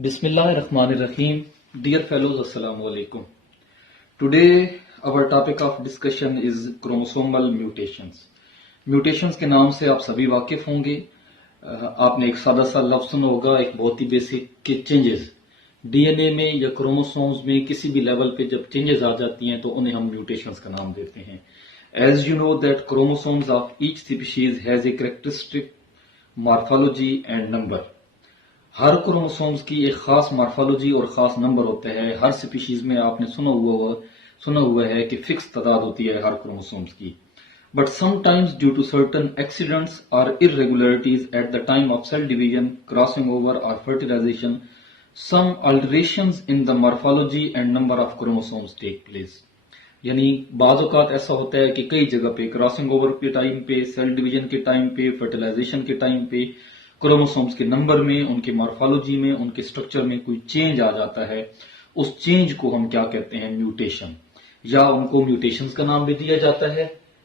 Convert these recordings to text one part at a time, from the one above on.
Bismillahirrahmanirrahim. Dear fellows, Assalamu alaikum. Today our topic of discussion is chromosomal mutations. Mutations के नाम से आप सभी वाकिफ होंगे। आपने एक सादा सा लफ्ज सुना होगा, एक बहुत ही बेसिक के चेंजेस डीएनए में या क्रोमोसोम्स में किसी भी लेवल पे जब चेंजेस आ जाती हैं तो उन्हें हम म्यूटेशंस का नाम देते हैं। As you know that chromosomes of each species has a characteristic morphology and number. हर क्रोमोसोम्स की एक खास मॉर्फोलॉजी और खास नंबर होता है। हर स्पीशीज में आपने सुना हुआ है कि फिक्स तादाद होती है हर क्रोमोसोम्स की। But sometimes due to certain accidents और irregularities at the time of cell division, crossing over और fertilisation, some alterations in the morphology and number of chromosomes take place. यानी बाज औकात ऐसा होता है कि कई जगह पे क्रॉसिंग ओवर के टाइम पे, सेल डिवीजन के टाइम पे, फर्टिलाइजेशन के टाइम पे क्रोमोसोम्स के नंबर में, उनके मॉर्फोलॉजी में, उनके स्ट्रक्चर में कोई चेंज आ जाता है। उस चेंज को हम क्या कहते हैं? म्यूटेशन। या उनको म्यूटेशंस का नाम भी दिया जाता है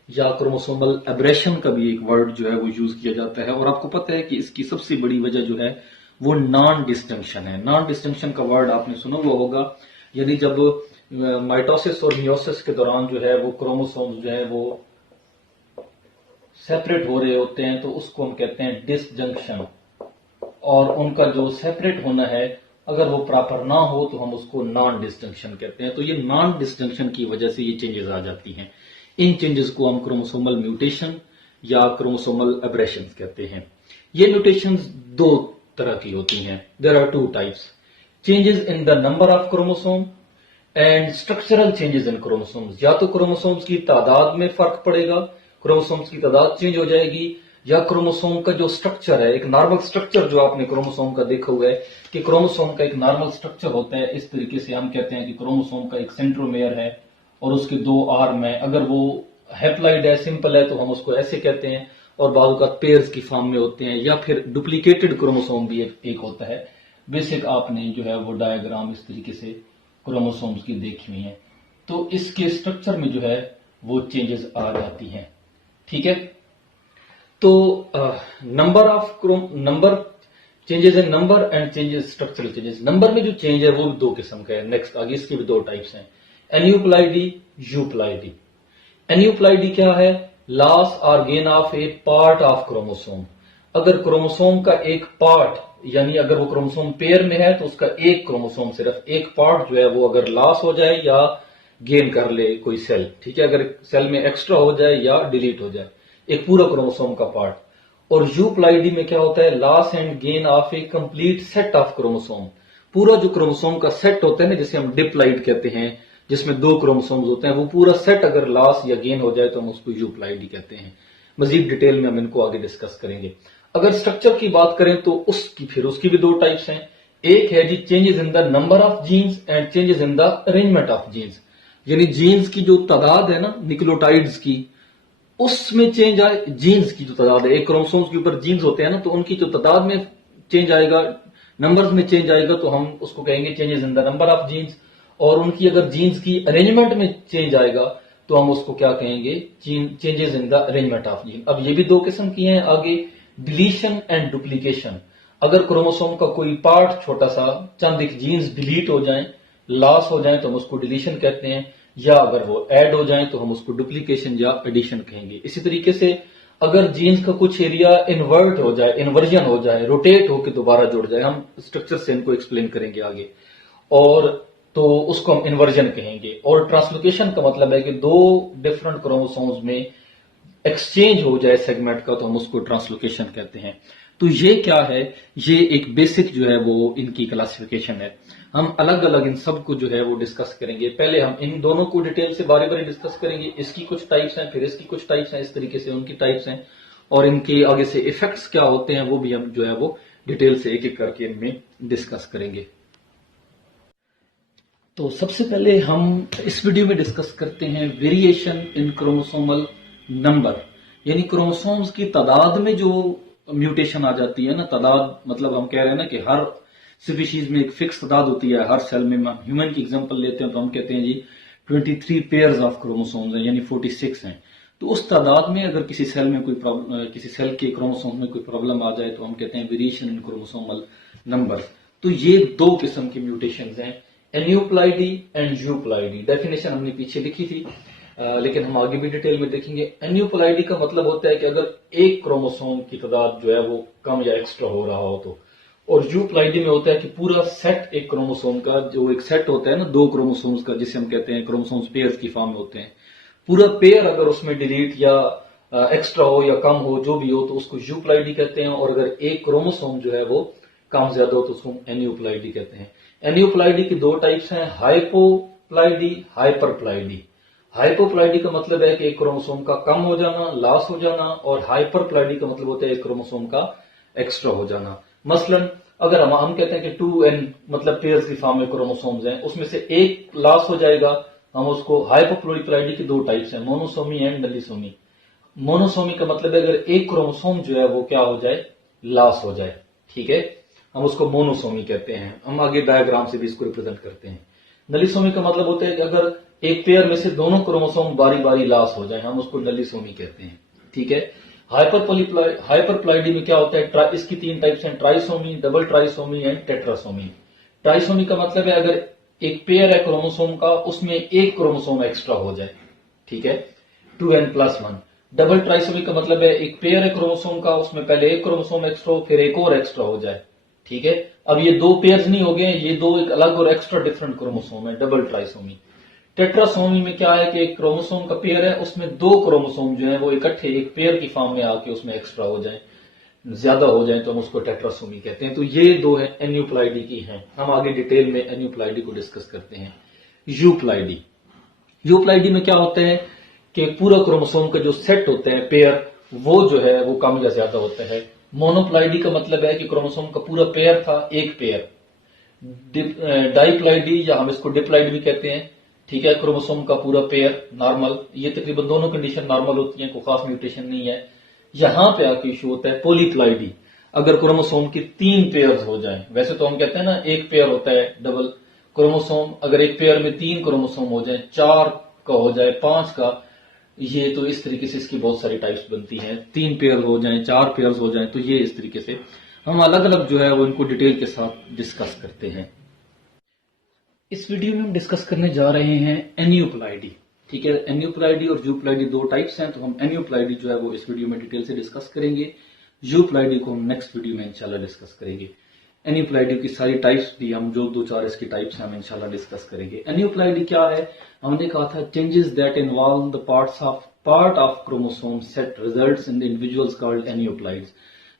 या क्रोमोसोमल एब्रेशन का भी एक वर्ड जो है वो यूज किया जाता है। और आपको पता है कि इसकी सबसे बड़ी वजह जो है वो नॉन डिस्टिंक्शन है। नॉन डिस्टिंक्शन का वर्ड आपने सुना हुआ होगा। यानी जब माइटोसिस और मियोसिस के दौरान जो है वो क्रोमोसोम्स जो है वो सेपरेट हो रहे होते हैं तो उसको हम कहते हैं डिसजंक्शन। और उनका जो सेपरेट होना है अगर वो प्रॉपर ना हो तो हम उसको नॉन डिस्जंक्शन कहते हैं। तो ये नॉन डिस्जंक्शन की वजह से ये चेंजेस आ जाती हैं। इन चेंजेस को हम क्रोमोसोमल म्यूटेशन या क्रोमोसोमल एब्रेशंस कहते हैं। ये म्यूटेशंस दो तरह की होती हैं। There are two types, changes in the number of chromosome and structural changes in chromosomes. या तो क्रोमोसोम्स की तादाद में फर्क पड़ेगा, क्रोमोसोम्स की तादाद चेंज हो जाएगी, या क्रोमोसोम का जो स्ट्रक्चर है, एक नॉर्मल स्ट्रक्चर जो आपने क्रोमोसोम का देखा हुआ है कि क्रोमोसोम का एक नॉर्मल स्ट्रक्चर होता है। इस तरीके से हम कहते हैं कि क्रोमोसोम का एक सेंट्रोमेयर है और उसके दो आर्म है। अगर वो हैप्लॉइड है, सिंपल है, तो हम उसको ऐसे कहते हैं। और बाजू का पेयर्स की फॉर्म में होते हैं। या फिर डुप्लीकेटेड क्रोमोसोम भी एक होता है। बेसिक आपने जो है वो डायग्राम इस तरीके से क्रोमोसोम्स की देखी हुई है। तो इसके स्ट्रक्चर में जो है वो चेंजेस आ जाती हैं। ठीक है। तो number changes in number and changes structural changes. Number में जो चेंज है वो दो किस्म का है। नेक्स्ट आगे इसके भी दो टाइप्स हैं, एन्यूप्लाइडी, यूप्लाइडी। एन्यूप्लाइडी क्या है? लॉस और gain of A part of chromosome. अगर क्रोमोसोम का एक पार्ट, यानी अगर वो क्रोमोसोम पेयर में है तो उसका एक क्रोमोसोम, सिर्फ एक पार्ट जो है वो अगर लॉस हो जाए या गेन कर ले कोई सेल, ठीक है, अगर सेल में एक्स्ट्रा हो जाए या डिलीट हो जाए एक पूरा क्रोमोसोम का पार्ट। और यूप्लाइडी में क्या होता है? Loss and gain of A complete set of chromosome. पूरा जो क्रोमोसोम का सेट होता है ना, जिसे हम डिप्लाइड कहते हैं, जिसमें दो क्रोमोसोम्स होते हैं, वो पूरा सेट अगर लॉस या गेन हो जाए तो हम उसको यूप्लाइडी कहते हैं। मजीद डिटेल में हम इनको आगे डिस्कस करेंगे। अगर स्ट्रक्चर की बात करें तो उसकी भी दो टाइप्स हैं। एक है जी changes in the number of genes and changes in the arrangement of genes. यानी जीन्स की जो तादाद है ना, न्यूक्लियोटाइड्स की, उसमें चेंज आए। जीन्स की जो तादाद है, एक क्रोमोसोम्स के ऊपर जीन्स होते हैं ना, तो उनकी जो तादाद में चेंज आएगा, नंबर्स में चेंज आएगा, तो हम उसको कहेंगे changes in the number of genes. और उनकी अगर जीन्स की अरेंजमेंट में चेंज आएगा तो हम उसको क्या कहेंगे? Changes in the arrangement of gene. अब ये भी दो किस्म की हैं आगे, डिलीशन एंड डुप्लीकेशन। अगर क्रोमोसोम का कोई पार्ट छोटा सा, चंद एक जीन्स डिलीट हो जाए, लॉस हो जाए, तो हम उसको डिलीशन कहते हैं। या अगर वो ऐड हो जाए तो हम उसको डुप्लीकेशन या एडिशन कहेंगे। इसी तरीके से अगर जीन्स का कुछ एरिया इन्वर्ट हो जाए, इन्वर्जन हो जाए, रोटेट होकर दोबारा जुड़ जाए, हम स्ट्रक्चर से इनको एक्सप्लेन करेंगे आगे, और तो उसको हम इन्वर्जन कहेंगे। और ट्रांसलोकेशन का मतलब है कि दो डिफरेंट क्रोमोसोम्स में एक्सचेंज हो जाए सेगमेंट का, तो हम उसको ट्रांसलोकेशन कहते हैं। तो ये क्या है? ये एक बेसिक जो है वो इनकी क्लासिफिकेशन है। हम अलग अलग इन सब को जो है वो डिस्कस करेंगे। पहले हम इन दोनों को डिटेल से बारी बारी डिस्कस करेंगे। इसकी कुछ टाइप्स हैं, फिर इसकी कुछ टाइप्स हैं, इस तरीके से उनकी टाइप्स हैं, और इनके आगे से इफेक्ट्स क्या होते हैं वो भी हम जो है वो डिटेल से एक एक करके इनमें डिस्कस करेंगे। तो सबसे पहले हम इस वीडियो में डिस्कस करते हैं वेरिएशन इन क्रोमोसोमल नंबर। यानी क्रोमोसोम्स की तादाद में जो म्यूटेशन आ जाती है ना, तादाद मतलब हम कह रहे हैं ना कि हर स्पीशीज में एक फिक्स तादाद होती है हर सेल में। ह्यूमन की एग्जांपल लेते हैं तो हम कहते हैं जी 23 पेयर्स ऑफ क्रोमोसोम्स हैं, यानी 46 हैं। तो उस तादाद में अगर किसी सेल में कोई प्रॉब्लम, किसी सेल के क्रोमोसोम में कोई प्रॉब्लम आ जाए तो हम कहते हैं वेरिएशन इन क्रोमोसोमल नंबर। तो ये दो किस्म की म्यूटेशंस हैं, एन्यूप्लाइडी एंड यूप्लाइडी। डेफिनेशन हमने पीछे लिखी थी, लेकिन हम आगे भी डिटेल में देखेंगे। एन्यूप्लाइडी का मतलब होता है कि अगर एक क्रोमोसोम की तादाद जो है वो कम या एक्स्ट्रा हो रहा हो तो, और यूप्लाइडी में होता है कि पूरा सेट एक क्रोमोसोम का, जो एक सेट होता है ना दो क्रोमोसोम्स का, जिसे हम कहते हैं क्रोमोसोम्स पेयर्स की फॉर्म में होते हैं, पूरा पेयर अगर उसमें डिलीट या एक्स्ट्रा हो या कम हो, जो भी हो, तो उसको यूप्लाइडी कहते हैं। और अगर एक क्रोमोसोम जो है वो कम ज्यादा हो तो उसको एन्यूप्लाइडी कहते हैं। एन्यूप्लाइडी की दो टाइप्स हैं, हाइपोप्लाइडी, हाइपरप्लाइडी। हाइपोप्लाइडी का मतलब है कि एक क्रोमोसोम का कम हो जाना, लॉस हो जाना, और हाइपरप्लाइडी का मतलब होता है एक क्रोमोसोम का एक्स्ट्रा हो जाना। मसलन अगर हम कहते हैं कि 2n मतलब पेयर्स की फॉर्म में क्रोमोसोम्स हैं, उसमें से एक लॉस हो जाएगा, हम उसको, हाइपोप्लाइडी की दो टाइप्स हैं, मोनोसोमी एंड नलीसोमी। मोनोसोमी का मतलब है अगर एक क्रोमोसोम जो है वो क्या हो जाए, लॉस हो जाए, ठीक है, हम उसको मोनोसोमी कहते हैं। हम आगे डायग्राम से भी इसको रिप्रेजेंट करते हैं। नलीसोमी का मतलब होता है कि अगर एक पेयर में से दोनों क्रोमोसोम बारी बारी लॉस हो जाए, हम उसको नलीसोमी कहते हैं, ठीक है। हाइपरप्लाइडी में क्या होता है, इसकी तीन टाइप्स हैं, trisomy, double trisomy and tetrasomy. Trisomy का मतलब है अगर एक पेयर है क्रोमोसोम का, उसमें एक क्रोमोसोम एक्स्ट्रा हो जाए, ठीक है, 2n+1। डबल ट्राइसोमी का मतलब है एक पेयर है क्रोमोसोम का, उसमें पहले एक क्रोमोसोम एक्स्ट्रा हो, फिर एक और एक्स्ट्रा हो जाए, ठीक है। अब ये दो पेयर्स नहीं हो गए, ये दो एक अलग और एक्स्ट्रा डिफरेंट क्रोमोसोम है, डबल ट्राइसोमी। टेट्रासोमी में क्या है कि एक क्रोमोसोम का पेयर है, उसमें दो क्रोमोसोम जो है वो इकट्ठे एक पेयर की फॉर्म में आके उसमें एक्स्ट्रा हो जाए, ज्यादा हो जाए, तो हम उसको टेट्रासोमी कहते हैं। तो ये दो है एन्यूप्लाइडी की हैं। हम आगे डिटेल में एन्यूप्लाइडी को डिस्कस करते हैं। यूप्लाइडी, यूप्लाइडी में क्या होता है कि पूरा क्रोमोसोम का जो सेट होता है पेयर, वो जो है वो कम या ज्यादा होता है। मोनोप्लाइडी का मतलब है कि क्रोमोसोम का पूरा पेयर था, एक पेयर। डाइप्लाइडी या हम इसको डिप्लाइड भी कहते हैं, ठीक है, क्रोमोसोम का पूरा पेयर नॉर्मल। ये तकरीबन दोनों कंडीशन नॉर्मल होती हैं, कोई खास म्यूटेशन नहीं है। यहां पे आके इशू होता है पॉलीप्लाइडी, अगर क्रोमोसोम की तीन पेयर्स हो जाएं। वैसे तो हम कहते हैं ना एक पेयर होता है डबल क्रोमोसोम, अगर एक पेयर में तीन क्रोमोसोम हो जाए, चार का हो जाए, पांच का, ये तो इस तरीके से इसकी बहुत सारी टाइप्स बनती हैं। तीन पेयर हो जाएं, चार पेयर्स हो जाएं, तो ये इस तरीके से हम अलग अलग जो है वो इनको डिटेल के साथ डिस्कस करते हैं। इस वीडियो में हम डिस्कस करने जा रहे हैं एन्यूप्लाइडी, ठीक है। एन्यूप्लाइडी और यूप्लाइडी दो टाइप्स हैं, तो हम एन्यूप्लाइडी जो है वो इस वीडियो में डिटेल से डिस्कस करेंगे। यूप्लाइडी को हम नेक्स्ट वीडियो में इंशाल्लाह डिस्कस करेंगे। एन्यूप्लाइडी की सारी टाइप्स भी हम जो दो चार इसकी टाइप्स हैं हम इंशाल्लाह डिस्कस करेंगे। एन्यूप्लाइडी क्या है, हमने कहा था changes that involve the part of chromosome set results in the individuals called aneuploids.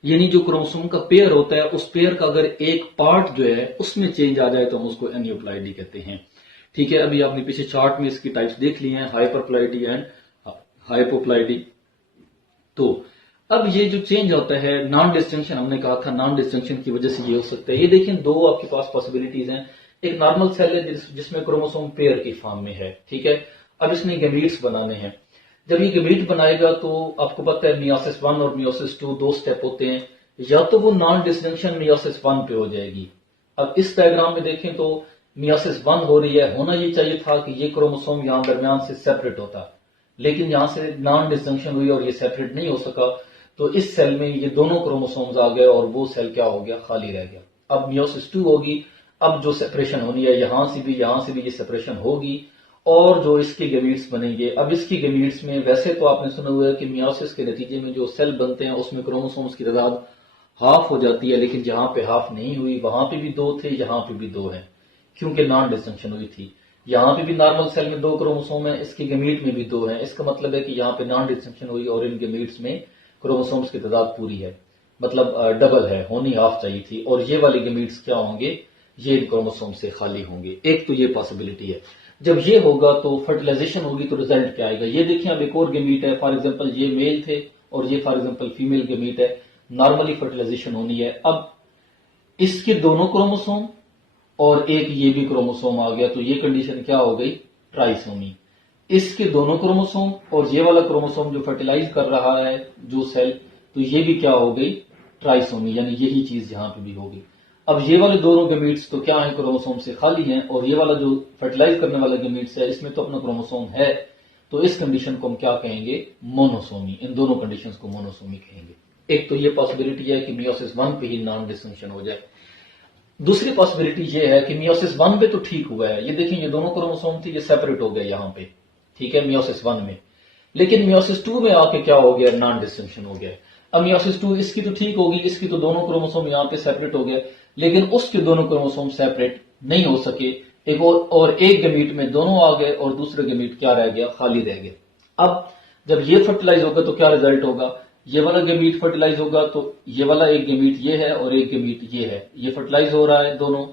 यानी जो क्रोमोसोम का पेयर होता है, उस पेयर का अगर एक पार्ट जो है उसमें चेंज आ जाए तो हम उसको एन्यूप्लाइडी कहते हैं, ठीक है। अभी आपने पीछे चार्ट में इसकी टाइप्स देख ली हैं, हाइपरप्लाइडी एंड हाइपोप्लाइडी। तो अब ये जो चेंज होता है, नॉन डिस्टिंक्शन, हमने कहा था नॉन डिस्टिंक्शन की वजह से ये हो सकता है। ये देखिए दो आपके पास पॉसिबिलिटीज हैं। एक नॉर्मल सेल है जिसमें क्रोमोसोम पेयर की फॉर्म में है, ठीक है। अब इसने गैमीट्स बनाने हैं। जब ये गैमीट बनाएगा तो आपको पता है मियोसिस 1 और मियोसिस 2 दो स्टेप होते हैं, या तो वो नॉन डिस्टिंक्शन मियोसिस 1 पे हो जाएगी। अब इस डायग्राम में देखें तो मियोसिस 1 हो रही है, होना ये चाहिए था कि ये क्रोमोसोम यहां दरमियान से सेपरेट होता, लेकिन यहां से नॉन डिस्टिंक्शन हुई और ये सेपरेट नहीं हो सका, तो इस सेल में ये दोनों क्रोमोसोम्स आ गए और वो सेल क्या हो गया, खाली रह गया। अब मियोसिस 2 होगी, अब जो सेपरेशन होनी है यहां से भी ये सेपरेशन होगी, और जो इसके गैमीट्स बनेंगे। अब इसकी गैमीट्स में वैसे तो आपने सुना हुआ है कि मियोसिस के नतीजे में जो सेल बनते हैं उसमें क्रोमोसोम्स की तादाद हाफ हो जाती है, लेकिन जहां पे हाफ नहीं हुई वहां पे भी दो थे, यहां पे भी दो हैं, क्योंकि नॉन डिस्टिंक्शन हुई थी। यहां पे भी नॉर्मल सेल में दो क्रोमोसोम है, इसके गैमीट में भी दो हैं। इसका मतलब है कि यहाँ पे नॉन डिस्टिंक्शन हुई और इन गैमीट्स में क्रोमोसोम्स की तादाद पूरी है, मतलब डबल है, होनी हाफ चाहिए थी। और ये वाले गैमीट्स क्या होंगे, ये क्रोमोसोम से खाली होंगे। एक तो ये पॉसिबिलिटी है। जब ये होगा तो फर्टिलाइजेशन होगी, तो रिजल्ट क्या आएगा, ये देखिए अब एक और गैमीट है, फॉर एग्जांपल ये मेल थे और ये फॉर एग्जांपल फीमेल गैमीट है, नॉर्मली फर्टिलाइजेशन होनी है। अब इसके दोनों क्रोमोसोम और एक ये भी क्रोमोसोम आ गया, तो ये कंडीशन क्या हो गई, ट्राइसोमी। इसके दोनों क्रोमोसोम और ये वाला क्रोमोसोम जो फर्टिलाइज कर रहा है जो सेल, तो ये भी क्या हो गई, ट्राइसोमी, यानी यही चीज यहां पे भी होगी। अब ये वाले दोनों गैमीट्स तो क्या है, क्रोमोसोम से खाली हैं, और ये वाला जो फर्टिलाइज करने वाला गैमीट्स है इसमें तो अपना क्रोमोसोम है, तो इस कंडीशन को हम क्या कहेंगे, मोनोसोमी। इन दोनों कंडीशंस को मोनोसोमी कहेंगे। एक तो ये पॉसिबिलिटी है कि मियोसिस 1 पे ही नॉन डिस्टिंक्शन हो जाए। दूसरी पॉसिबिलिटी ये है कि मियोसिस 1 पे तो ठीक हुआ है, ये देखिए ये दोनों क्रोमोसोम थे, ये सेपरेट हो गए यहां पे, ठीक है, मियोसिस 1 में। लेकिन मियोसिस 2 में आके क्या हो गया, नॉन डिस्टिंक्शन हो गया। अब मियोसिस 2 इसकी तो ठीक होगी, इसकी तो दोनों क्रोमोसोम यहां पे सेपरेट हो गए, लेकिन उसके दोनों क्रोमोसोम सेपरेट नहीं हो सके। एक और एक गमीट में दोनों आ गए और दूसरे गमीट क्या रह गया, खाली रह गए। अब जब ये फर्टिलाइज होगा तो क्या रिजल्ट होगा, ये वाला गेमीट फर्टिलाइज होगा तो ये वाला एक गेमीट ये है और एक गेमीट ये है, ये फर्टिलाइज हो रहा है दोनों,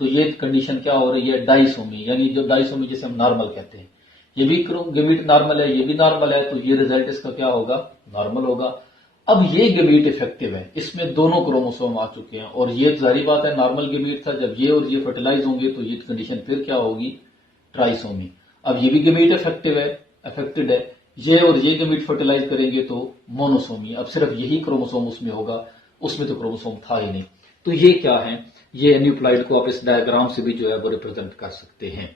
तो ये कंडीशन क्या हो रही है, डाइसोमी, यानी जो डाइसोमी जिसे हम नॉर्मल कहते हैं। ये भी गेमीट नॉर्मल है, ये भी नॉर्मल है, तो ये रिजल्ट इसका क्या होगा, नॉर्मल होगा। अब ये गेमीट इफेक्टिव है, इसमें दोनों क्रोमोसोम आ चुके हैं, और ये जाहिर बात है नॉर्मल गेमीट था, जब ये और ये फर्टिलाइज होंगे तो ये कंडीशन फिर क्या होगी, ट्राइसोमी। अब ये भी गेमीट इफेक्टिव है, अफेक्टेड है, ये और ये गेमीट फर्टिलाइज करेंगे तो मोनोसोमी। अब सिर्फ यही क्रोमोसोम उसमें होगा, उसमें तो क्रोमोसोम था ही नहीं। तो ये क्या है, ये एन्यूप्लाइड को आप इस डायग्राम से भी जो है वो रिप्रेजेंट कर सकते हैं।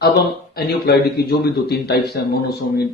अब हम एन्यूप्लाइड की जो भी 2-3 टाइप्स हैं, मोनोसोमी,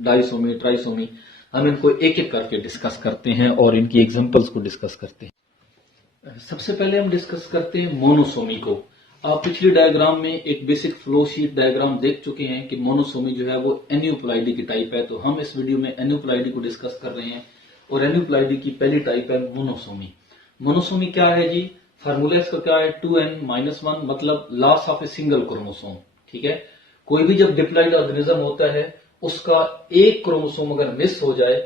डाइसोमी, ट्राइसोमी, हम इनको एक एक करके डिस्कस करते हैं और इनकी एग्जांपल्स को डिस्कस करते हैं। सबसे पहले हम डिस्कस करते हैं मोनोसोमी को। आप पिछली डायग्राम में एक बेसिक फ्लो शीट डायग्राम देख चुके हैं कि मोनोसोमी जो है वो एन्यूप्लाइडी की टाइप है, तो हम इस वीडियो में एन्यूप्लाइडी को डिस्कस कर रहे हैं। और एन्यूप्लाइडी की पहली टाइप है मोनोसोमी। मोनोसोमी क्या है जी, फार्मूला इसका क्या है, 2n-1, मतलब loss of a single chromosome, ठीक है। कोई भी जब डिप्लॉइड ऑर्गेनिज्म होता है, उसका एक क्रोमोसोम अगर मिस हो जाए,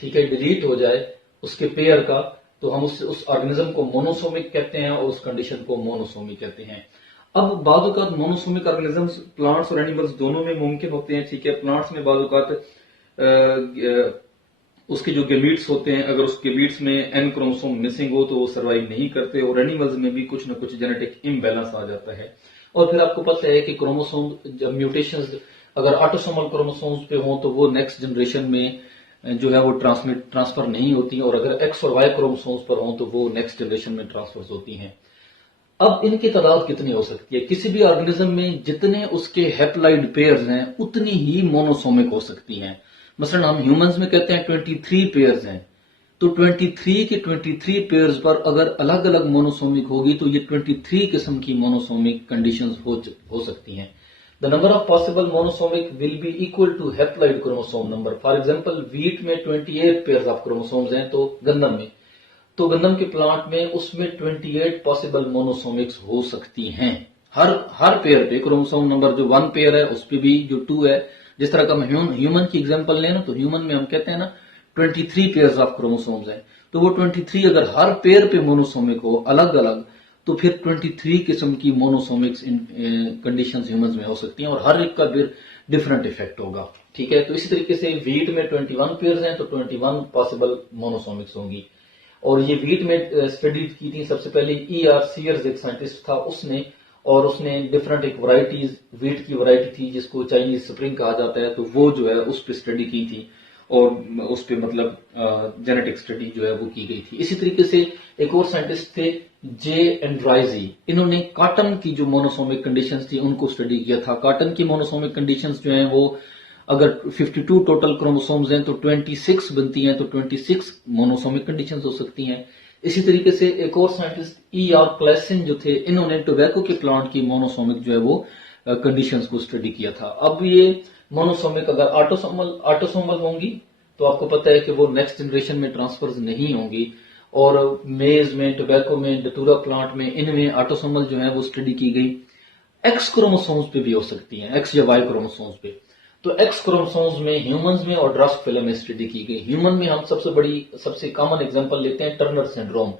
ठीक है, डिलीट हो जाए उसके पेयर का, तो हम उस ऑर्गेनिज्म को मोनोसोमिक कहते हैं और उस कंडीशन को मोनोसोमी कहते हैं। अब बाज़ मोनोसोमिक ऑर्गेनिजम्स प्लांट्स और एनिमल्स दोनों में मुमकिन होते हैं, ठीक है। प्लांट्स में बाज़ उसके जो गेमीट्स होते हैं, अगर उस गेमीट्स में एन क्रोमोसोम मिसिंग हो तो वो सर्वाइव नहीं करते, और एनिमल्स में भी कुछ ना कुछ जेनेटिक इम्बैलेंस आ जाता है। और फिर आपको पता है कि क्रोमोसोम जब म्यूटेशंस अगर ऑटोसोमल क्रोमोसोम्स पे हो तो वो नेक्स्ट जनरेशन में जो है वो ट्रांसफर नहीं होती, और अगर एक्स और वाई क्रोमोसोम्स पर हो तो वो नेक्स्ट जनरेशन में ट्रांसफर होती हैं। अब इनकी तादाद कितनी हो सकती है, किसी भी ऑर्गेनिज्म में जितने उसके हैप्लॉइड पेयर्स हैं उतनी ही मोनोसोमिक हो सकती हैं। मसलन हम ह्यूमंस में कहते हैं 23 पेयर्स हैं, तो 23 के 23 पेयर्स पर अगर अलग अलग मोनोसोमिक होगी तो ये 23 किस्म की मोनोसोमिक कंडीशंस हो सकती हैं। The number of possible monosomic will be equal to haploid chromosome number. For example, wheat में 28 pairs of chromosomes हैं, तो गंदम के प्लांट में उसमें 28 पॉसिबल मोनोसोमिक्स हो सकती हैं। हर पेयर पे क्रोमोसोम नंबर जो 1 पेयर है उस पे भी जो 2 है, जिस तरह का हम ह्यूमन की एग्जांपल लें ना, तो ह्यूमन में हम कहते हैं ना 23 पेयर्स ऑफ क्रोमोसोम्स हैं, तो वो 23 अगर हर पेयर पे मोनोसोमिक हो अलग अलग, तो फिर 23 किस्म की मोनोसोमिक्स कंडीशंस ह्यूमंस में हो सकती हैं, और हर एक का फिर डिफरेंट इफेक्ट होगा, ठीक है। तो इसी तरीके से वीट में 21 पेयर्स हैं तो 21 पॉसिबल मोनोसोमिक्स होंगी। और ये वीट में स्टडी की थी सबसे पहले E.R. सीयर्स एक साइंटिस्ट था, उसने डिफरेंट एक वैरायटीज, वीट की वैरायटी थी जिसको चाइनीज स्प्रिंग कहा जाता है, तो वो जो है उस पर स्टडी की थी और उस पे मतलब जेनेटिक स्टडी जो है वो की गई थी। इसी तरीके से एक और साइंटिस्ट थे जे एंड्राइजी, इन्होंने कॉटन की जो मोनोसोमिक कंडीशंस थी उनको स्टडी किया था। कॉटन की मोनोसोमिक कंडीशंस जो हैं वो अगर 52 टोटल क्रोमोसोम्स हैं तो 26 बनती हैं, तो 26 मोनोसोमिक कंडीशंस हो सकती हैं। इसी तरीके से एक और साइंटिस्ट E.R. क्लेसन जो थे, इन्होंने टोबैको के प्लांट की मोनोसोमिक जो है वो कंडीशंस को स्टडी किया था। अब ये मोनोसोमिक अगर ऑटोसोमल होंगी तो आपको पता है कि वो नेक्स्ट जनरेशन में ट्रांसफर नहीं होंगी, और मेज में, टोबैको में, डटूरा प्लांट में, इनमें ऑटोसोमल जो है वो स्टडी की गई। एक्स क्रोमोसोम्स पे भी हो सकती हैं, एक्स या वाई क्रोमोसोम्स पे। तो एक्स क्रोमोसोम्स में ह्यूमंस में और ड्रोसोफिला में स्टडी की गई। ह्यूमन में हम सबसे कॉमन एग्जांपल लेते हैं टर्नर सिंड्रोम।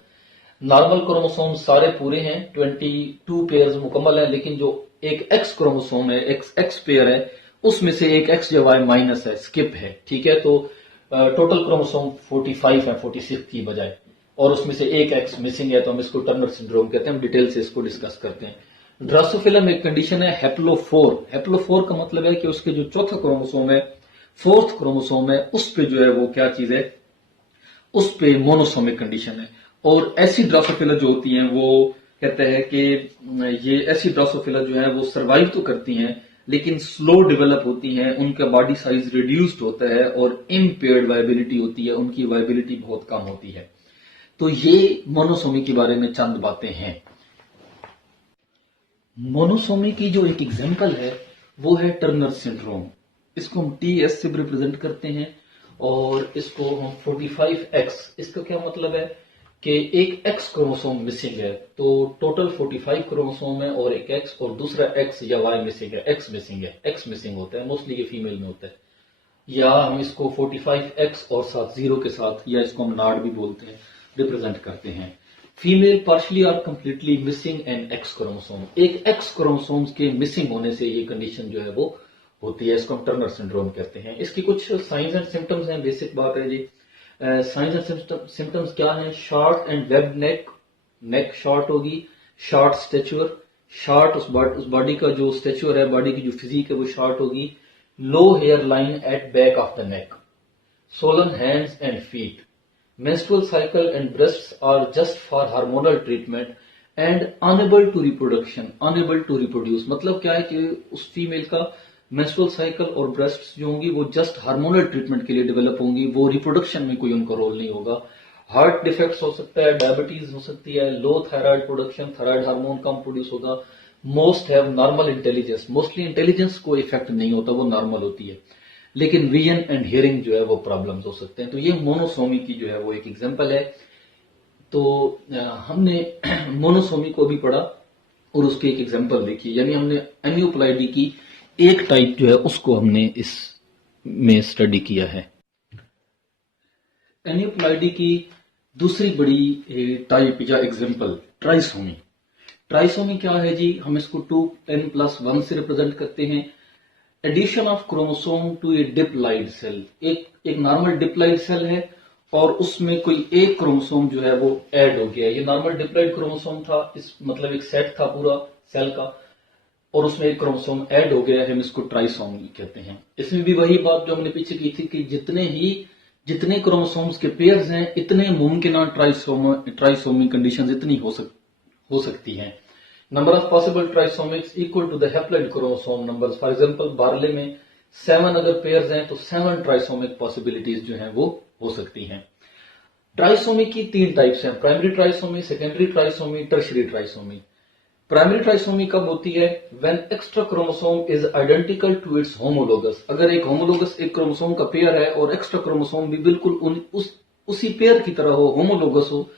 नॉर्मल क्रोमोसोम सारे पूरे हैं, 22 पेयर्स मुकम्मल है, लेकिन जो एक एक्स क्रोमोसोम है, एक्स पेयर है, उसमें से एक एक्स या वाई माइनस है, स्किप है, ठीक है। तो टोटल क्रोमोसोम 45 है 46 की बजाय, और उसमें से एक एक्स मिसिंग है, तो हम इसको टर्नर सिंड्रोम कहते हैं। हम डिटेल से इसको डिस्कस करते हैं। ड्रोसोफिला में एक कंडीशन है हैप्लोफोर। हैप्लोफोर का मतलब है कि उसके जो चौथा क्रोमोसोम है, फोर्थ क्रोमोसोम है, उस पे जो है वो क्या चीज है, उस पे मोनोसोमिक कंडीशन है। और ऐसी ड्रोसोफिला जो होती हैं वो कहते हैं कि ये ऐसी ड्रोसोफिला जो है वो सर्वाइव तो करती हैं लेकिन स्लो डेवलप होती हैं, उनका बॉडी साइज रिड्यूस्ड होता है और इम्पेयर्ड वायबिलिटी होती है, उनकी वायबिलिटी बहुत कम होती है। तो ये मोनोसोमी के बारे में चंद बातें हैं। मोनोसोमी की जो एक एग्जांपल है वो है टर्नर सिंड्रोम। इसको हम TS से रिप्रेजेंट करते हैं और इसको हम 45X, इसका क्या मतलब है कि एक X क्रोमोसोम मिसिंग है, तो टोटल 45 क्रोमोसोम है और एक X और दूसरा X या Y मिसिंग है, X मिसिंग है, X मिसिंग होता है, मोस्टली ये फीमेल में होता है। या हम इसको 45X और साथ जीरो के साथ, या इसको हम नाड भी बोलते हैं, रिप्रेजेंट करते हैं। फीमेल पार्शली और completely missing an X chromosome, एक एक्स क्रोमोसोम्स के मिसिंग होने से ये कंडीशन जो है वो होती है, इसको हम टर्नर सिंड्रोम कहते हैं। इसकी कुछ साइंस एंड सिम्टम्स हैं, बेसिक बात है जी। साइंस एंड सिम्टम्स क्या हैं? Short and web neck, neck short होगी, शॉर्ट स्टेचुअर, शॉर्ट उस बॉडी का जो स्टेचुअर है, बॉडी की जो फिजिक है वो शॉर्ट होगी, low hair line at back of the neck, swollen hands and feet, menstrual cycle and breasts are just for hormonal treatment and unable to reproduction, unable to reproduce। मतलब क्या है कि उस फीमेल का menstrual cycle और breasts जो होंगी वो जस्ट हार्मोनल ट्रीटमेंट के लिए डेवलप होंगी, वो रिप्रोडक्शन में कोई उनका रोल नहीं होगा। हार्ट डिफेक्ट्स हो सकता है, डायबिटीज हो सकती है, लो थायराइड प्रोडक्शन, थायराइड हार्मोन कम प्रोड्यूस होगा। Most have normal intelligence, mostly intelligence को इफेक्ट नहीं होता, वो नॉर्मल होती है, लेकिन विजन एंड हियरिंग जो है वो प्रॉब्लम्स हो सकते हैं। तो ये मोनोसोमी की जो है वो एक एग्जांपल है। तो हमने मोनोसोमी को भी पढ़ा और उसकी एक एग्जांपल देखी, यानी हमने एन्यूप्लाइडी की एक टाइप जो है उसको हमने इस में स्टडी किया है। एन्यूप्लाइडी की दूसरी बड़ी टाइप या एग्जांपल ट्राइसोमी। ट्राइसोमी क्या है जी? हम इसको 2n+1 से रिप्रेजेंट करते हैं। Addition of chromosome to a diploid cell, एक नॉर्मल डिप्लॉइड सेल है और उसमें कोई एक क्रोमोसोम जो है वो ऐड हो गया। ये नॉर्मल डिप्लॉइड क्रोमोसोम था, इस मतलब एक सेट था पूरा सेल का, और उसमें एक क्रोमोसोम ऐड हो गया है, हम इसको ट्राइसोमी कहते हैं। इसमें भी वही बात जो हमने पीछे की थी कि जितने क्रोमोसोम्स के पेयर्स हैं इतने मुमकिन ट्राइसोमी कंडीशंस इतनी हो सकती हैं। Number of possible trisomics equal to the haploid chromosome numbers. For example barley में 7 अगर पेयर्स हैं तो 7 ट्राइसोमिक पॉसिबिलिटीज जो हैं वो हो सकती हैं। ट्राइसोमी की 3 टाइप्स हैं, primary trisomy, secondary trisomy, tertiary trisomy. Primary trisomy कब होती है? When extra chromosome is identical to its homologous. अगर एक होमोलोगस एक क्रोमोसोम का पेयर है और एक्स्ट्रा क्रोमोसोम भी बिल्कुल उसी पेयर की तरह हो, होमोलोगस हो,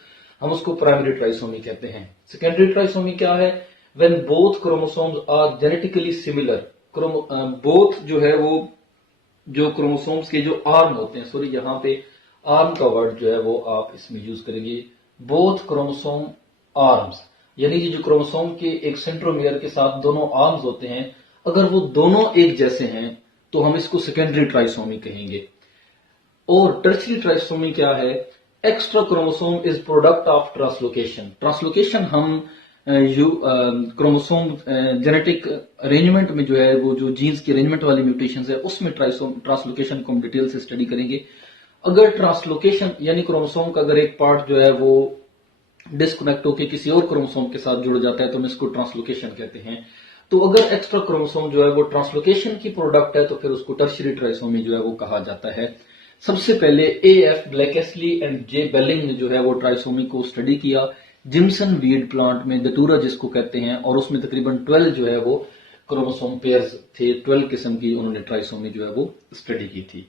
हम उसको प्राइमरी ट्राइसोमी कहते हैं। सेकेंडरी ट्राइसोमी क्या है? When both chromosomes are genetically similar. Both जो है वो जो क्रोमोसोम्स के जो आर्म होते हैं, सॉरी यहाँ पे आर्म का वर्ड जो है वो आप इसमें यूज करेंगे, बोथ क्रोमोसोम आर्म्स, यानी कि जो क्रोमोसोम के एक सेंट्रोमियर के साथ दोनों आर्म्स होते हैं, अगर वो दोनों एक जैसे हैं तो हम इसको सेकेंडरी ट्राइसोमी कहेंगे। और टर्शियरी ट्राइसोमी क्या है? Extra chromosome is product of translocation. Translocation हम क्रोमोसोम जेनेटिक अरेंजमेंट में जो है वो जो जीन्स की अरेंजमेंट वाली म्यूटेशन है उसमें ट्रांसलोकेशन को हम डिटेल से स्टडी करेंगे। अगर ट्रांसलोकेशन यानी क्रोमोसोम का अगर एक पार्ट जो है वो डिस्कनेक्ट होकर किसी और क्रोमोसोम के साथ जुड़ जाता है तो हम इसको ट्रांसलोकेशन कहते हैं। तो अगर एक्स्ट्रा क्रोमोसोम जो है वो ट्रांसलोकेशन की प्रोडक्ट है तो फिर उसको टर्शियरी ट्राइसोमी जो है वो कहा जाता है। सबसे पहले AF ब्लैकेस्ली एंड J बेलिंग ने जो है वो ट्राइसोमी को स्टडी किया जिम्सन वीड प्लांट में, दतूरा जिसको कहते हैं, और उसमें तकरीबन 12 जो है वो क्रोमोसोम पेयर्स थे, 12 किस्म की उन्होंने ट्राइसोमी जो है वो स्टडी की थी।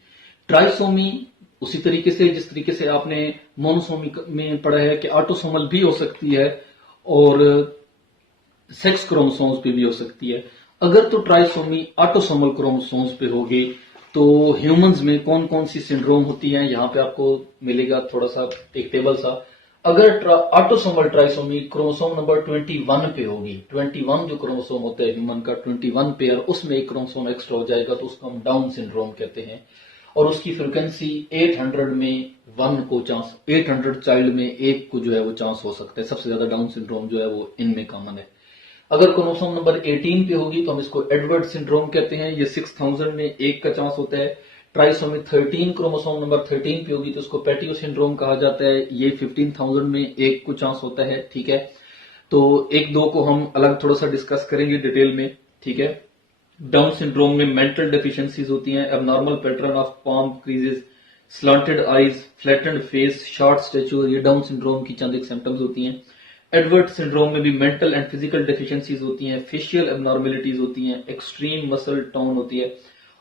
ट्राइसोमी उसी तरीके से जिस तरीके से आपने मोनोसोमी में पढ़ा है कि ऑटोसोमल भी हो सकती है और सेक्स क्रोमोसोम्स पे भी हो सकती है। अगर तो ट्राइसोमी ऑटोसोमल क्रोमोसोम्स पे होगी तो ह्यूमंस में कौन कौन सी सिंड्रोम होती हैं, यहाँ पे आपको मिलेगा थोड़ा सा एक टेबल सा। अगर ऑटोसोमल ट्राइसोमी क्रोमोसोम नंबर 21 पे होगी, 21 जो क्रोमोसोम होता है ह्यूमन का 21 पेयर, उसमें एक क्रोमोसोम एक्स्ट्रा हो जाएगा तो उसको हम डाउन सिंड्रोम कहते हैं। और उसकी फ्रिक्वेंसी 800 में 1 को चांस, 800 चाइल्ड में 1 को जो है वो चांस हो सकता है। सबसे ज्यादा डाउन सिंड्रोम जो है वो इनमें कॉमन है। अगर क्रोमोसोम नंबर 18 पे होगी तो हम इसको एडवर्ड सिंड्रोम कहते हैं, ये 6000 में 1 का चांस होता है। ट्राइसोमी 13 क्रोमोसोम नंबर 13 पे होगी तो उसको पैटियो सिंड्रोम कहा जाता है, ये 15000 में 1 को चांस होता है। ठीक है, तो 1-2 को हम अलग थोड़ा सा डिस्कस करेंगे डिटेल में। ठीक है, डाउन सिंड्रोम में मेंटल डेफिशिएंसीज होती हैं, abnormal pattern of palm creases, slanted eyes, flattened face, short stature, ये डाउन सिंड्रोम की चंद एक सिम्टम्स होती हैं। एडवर्ड सिंड्रोम में भी मेंटल एंड फिजिकल डेफिशिएंसीज होती हैं, फेशियल एबनॉर्मेलिटीज होती हैं, एक्सट्रीम मसल टोन होती है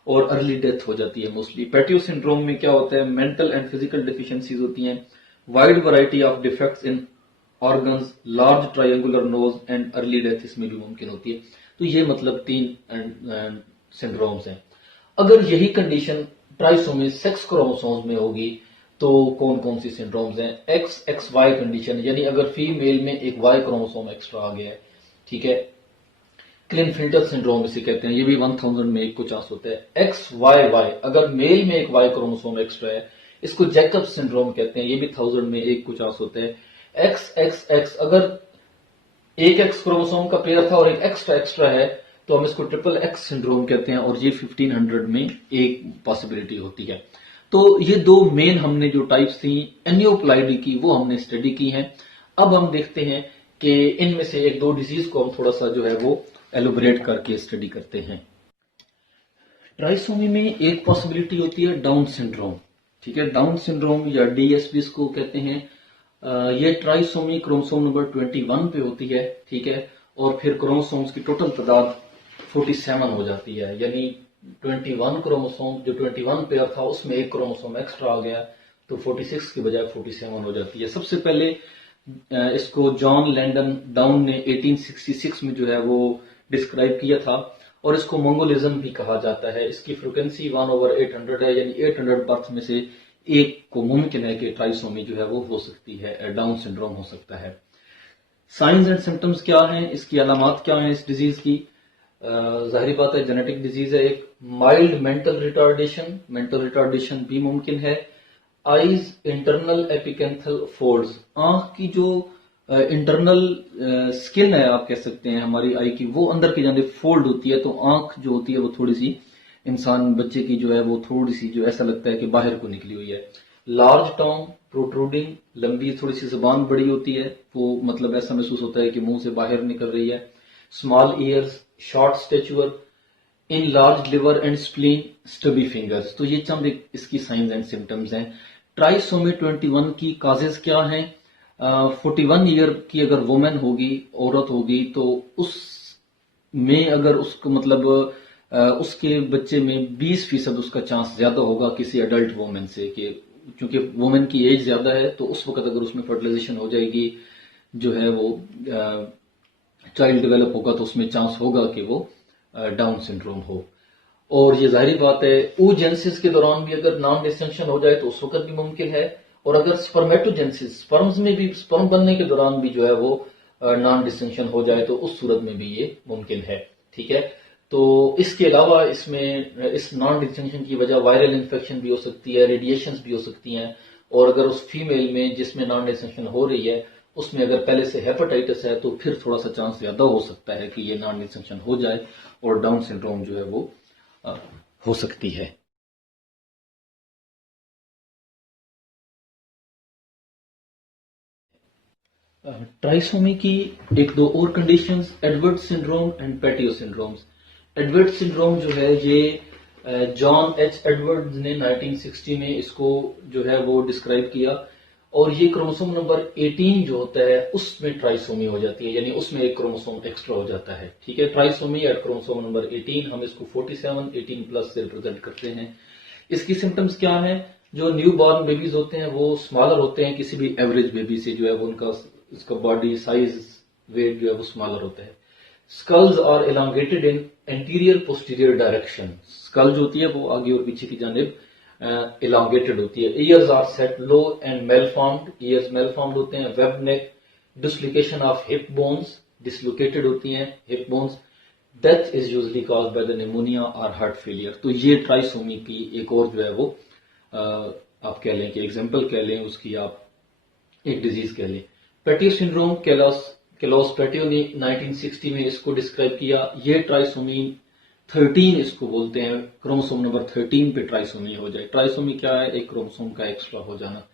और अर्ली डेथ हो जाती है मोस्टली। पेटियो सिंड्रोम में क्या होता है, मेंटल एंड फिजिकल डेफिशिएंसीज होती हैं, wide variety of defects in organs, large triangular nose and early death इसमें भी मुमकिन होती है। तो ये मतलब 3 सिंड्रोम्स हैं। अगर यही कंडीशन ट्राइसोमी सेक्स क्रोमोसोम्स में होगी तो कौन कौन सी सिंड्रोम्स हैं? एक्स एक्स वाई कंडीशन, यानी अगर फीमेल में एक वाई क्रोमोसोम एक्स्ट्रा आ गया है, ठीक है, क्लिनफिल्टर सिंड्रोम इसे कहते हैं, ये भी 1000 में एक को चांस होता है। एक्स वाई वाई, अगर मेल में एक वाई क्रोमोसोम एक्स्ट्रा है, इसको जैकब सिंड्रोम कहते हैं, ये भी 1000 में एक को चांस होता है। एक्स एक्स एक्स, अगर एक एक्स क्रोमोसोम का पेयर था और एक एक्स्ट्रा एक्स्ट्रा है तो हम इसको ट्रिपल एक्स सिंड्रोम कहते हैं, और ये 1500 में एक पॉसिबिलिटी होती है। तो ये दो मेन हमने जो टाइप्स थी एनियोप्लाइडी की वो हमने स्टडी की हैं। अब हम देखते हैं कि इनमें से एक दो डिजीज को हम थोड़ा सा जो है वो एलोबरेट करके स्टडी करते हैं। ट्राइसोमी में एक पॉसिबिलिटी होती है डाउन सिंड्रोम, ठीक है, डाउन सिंड्रोम या डीएसबी इसको कहते हैं। ये ट्राइसोमी क्रोमोसोम नंबर 21 पे होती है, ठीक है, और फिर क्रोमोसोम्स की टोटल तादाद 47 हो जाती है, यानी 21 क्रोमोसोम, जो 21 पेयर था उसमें एक क्रोमोसोम एक्स्ट्रा आ गया तो 46 की बजाय 47 हो जाती है। सबसे पहले इसको जॉन लैंडन डाउन ने 1866 में जो है वो डिस्क्राइब किया था, और इसको मंगोलिज्म भी कहा जाता है। इसकी फ्रिक्वेंसी 1/800 है, यानी 800 बर्थ में से एक को मुमकिन है कि ट्राइसोमी जो है वो हो सकती है, डाउन सिंड्रोम हो सकता है। साइंस एंड सिम्टम्स क्या हैं, इसकी अलामत क्या हैं इस डिजीज की? जाहिर बात है जेनेटिक डिजीज है। एक माइल्ड मेंटल रिटार्डेशन भी मुमकिन है। आईज इंटरनल एपिकेंथल फोल्ड्स, आंख की जो इंटरनल स्किन है आप कह सकते हैं हमारी आई की, वो अंदर की जानिब फोल्ड होती है, तो आंख जो होती है वो थोड़ी सी इंसान बच्चे की जो है वो थोड़ी सी जो ऐसा लगता है कि बाहर को निकली हुई है। लार्ज टोंग प्रोट्रूडिंग, लंबी थोड़ी सी जुबान बड़ी होती है, वो मतलब ऐसा महसूस होता है कि मुंह से बाहर निकल रही है। Small ears, short stature, in large liver and spleen, stubby fingers. तो ये चंद इसकी साइंस एंड सिम्टम्स हैं। ट्राइसोमी 21 की काजेज क्या हैं? 41 ईयर की अगर वुमेन होगी, औरत होगी, तो उस में अगर उसको मतलब उसके बच्चे में 20% उसका चांस ज्यादा होगा किसी अडल्ट वुमेन से, कि क्योंकि वुमेन की एज ज्यादा है तो उस वक्त अगर उसमें फर्टिलाइजेशन हो जाएगी, जो है वो चाइल्ड डेवलप होगा, तो उसमें चांस होगा कि वो डाउन सिंड्रोम हो। और ये जाहिर बात है oogenesis के दौरान भी अगर नॉन डिस्टिंक्शन हो जाए तो उस वक्त भी मुमकिन है, और अगर स्पर्मेटोजेनेसिस, स्पर्म्स में भी, स्पर्म बनने के दौरान भी जो है वो नॉन डिस्टिंक्शन हो जाए तो उस सूरत में भी ये मुमकिन है, ठीक है। तो इसके अलावा इसमें इस नॉन डिस्टिंक्शन की वजह वायरल इन्फेक्शन भी हो सकती है, रेडिएशंस भी हो सकती हैं, और अगर उस फीमेल में जिसमें नॉन डिस्टिंक्शन हो रही है उसमें अगर पहले से हेपेटाइटिस है तो फिर थोड़ा सा चांस ज्यादा हो सकता है कि ये नॉन डिस्टिंक्शन हो जाए और डाउन सिंड्रोम जो है वो हो सकती है। ट्राइसोमी की एक दो और conditions, Edward syndrome and Patau syndromes. Edward syndrome जो है ये जॉन एच एडवर्ड्स ने 1960 में इसको जो है वो डिस्क्राइब किया, और ये क्रोमोसोम नंबर 18 जो होता है उसमें ट्राइसोमी हो जाती है, यानी उसमें एक क्रोमोसोम एक्स्ट्रा हो जाता है, ठीक है। ट्राइसोमी एट क्रोमोसोम नंबर 18, हम इसको 47 18 प्लस से रिप्रेजेंट करते हैं। इसकी सिम्टम्स क्या है? जो न्यू बॉर्न बेबीज होते हैं वो स्मॉलर होते हैं किसी भी एवरेज बेबी से, जो है वो उनका इसका बॉडी साइज वेट जो है वो स्मॉलर होता है। Skulls are elongated in anterior posterior direction, skull जो होती है वो आगे और पीछे की जानिब एलोंगेटेड होती है। Ears are set low and malformed, ears malformed होते हैं। Web neck, dislocation of hip bones, dislocated होती हैं hip bones. Death is usually caused by the pneumonia और हार्ट फेलियर। तो ये ट्राइसोमी की एक और जो है वो आप कह लें कि एग्जाम्पल कह लें, उसकी आप एक डिजीज कह लें। पेटियो सिंड्रोम, केलॉस पेटियो ने 1960 में इसको डिस्क्राइब किया। ये ट्राइसोमी 13 इसको बोलते हैं, क्रोमोसोम नंबर 13 पे ट्राइसोमी हो जाए। ट्राइसोमी क्या है? एक क्रोमोसोम का एक्स्ट्रा हो जाना।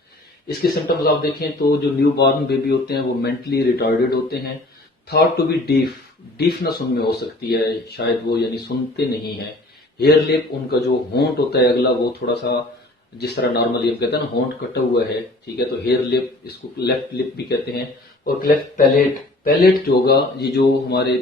इसके सिम्टम्स आप देखें तो जो न्यू बॉर्न बेबी होते हैं वो मेंटली रिटार्डेड होते हैं। Thought to be deaf, deafness उनमें हो सकती है, शायद वो यानी सुनते नहीं है। हेयर लिप, उनका जो होंठ होता है अगला वो थोड़ा सा जिस तरह नॉर्मली हम कहते हैं ना होंठ कटा हुआ है, ठीक है, तो हेयर लिप, इसको क्लेफ्ट लिप भी कहते हैं। और क्लेफ्ट पैलेट, पैलेट जो होगा ये जो हमारे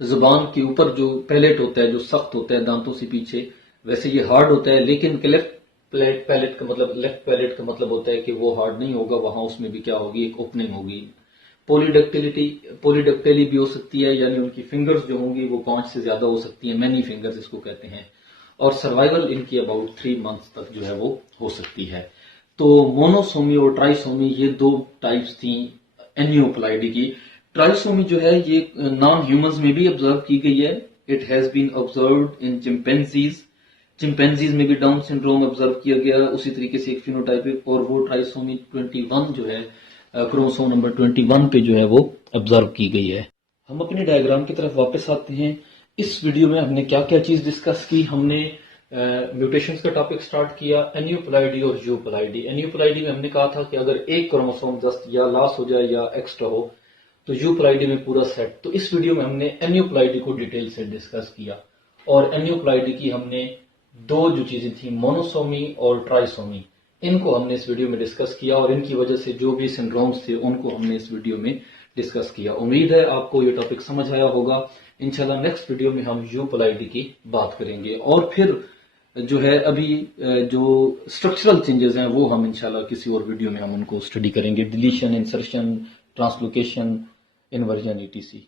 जुबान के ऊपर जो पैलेट होता है जो सख्त होता है दांतों से पीछे, वैसे ये हार्ड होता है, लेकिन क्लेफ्ट पैलेट का मतलब, लेफ्ट पैलेट का मतलब होता है कि वो हार्ड नहीं होगा, वहां उसमें भी क्या होगी, एक ओपनिंग होगी। पॉलीडक्टिलिटी, पॉलीडक्टिली भी हो सकती है, यानी उनकी फिंगर्स जो होंगी वो 5 से ज्यादा हो सकती है, मैनी फिंगर्स इसको कहते हैं। और सर्वाइवल इनकी अबाउट 3 मंथ्स तक जो है वो हो सकती है। तो मोनोसोमी और ट्राइसोमी ये दो टाइप्स थी एनियोप्लाइडी की। ट्राइसोमी जो है ये नॉन ह्यूमंस में भी ऑब्जर्व की गई है। It has been observed in chimpanzees, chimpanzees में भी डाउन सिंड्रोम ऑब्जर्व किया गया, उसी तरीके से एक फिनोटाइपिक, और वो ट्राइसोमी 21 जो है क्रोमोसोम नंबर 21 पे जो है वो ऑब्जर्व की गई है। हम अपने डायग्राम की तरफ वापस आते हैं। इस वीडियो में हमने क्या क्या चीज डिस्कस की, हमने म्यूटेशंस का टॉपिक स्टार्ट किया, एनियोप्लाइडी और यूप्लाइडी। एनियोप्लाइडी में हमने कहा था कि अगर एक क्रोमोसोम जस्ट या लॉस हो जाए या एक्स्ट्रा हो तो यूप्लाइडी में पूरा सेट। तो इस वीडियो में हमने एनियोप्लाइडी को डिटेल से डिस्कस किया, और एनियोप्लाइडी की हमने दो जो चीजें थी मोनोसोमी और ट्राइसोमी, इनको हमने इस वीडियो में डिस्कस किया, और इनकी वजह से जो भी सिंड्रोम्स थे उनको हमने इस वीडियो में डिस्कस किया। उम्मीद है आपको ये टॉपिक समझ आया होगा। इंशाल्लाह नेक्स्ट वीडियो में हम यूप्लाइडी की बात करेंगे, और फिर जो है अभी जो स्ट्रक्चरल चेंजेस हैं वो हम इंशाल्लाह किसी और वीडियो में हम उनको स्टडी करेंगे, deletion, insertion, translocation, inversion, etc।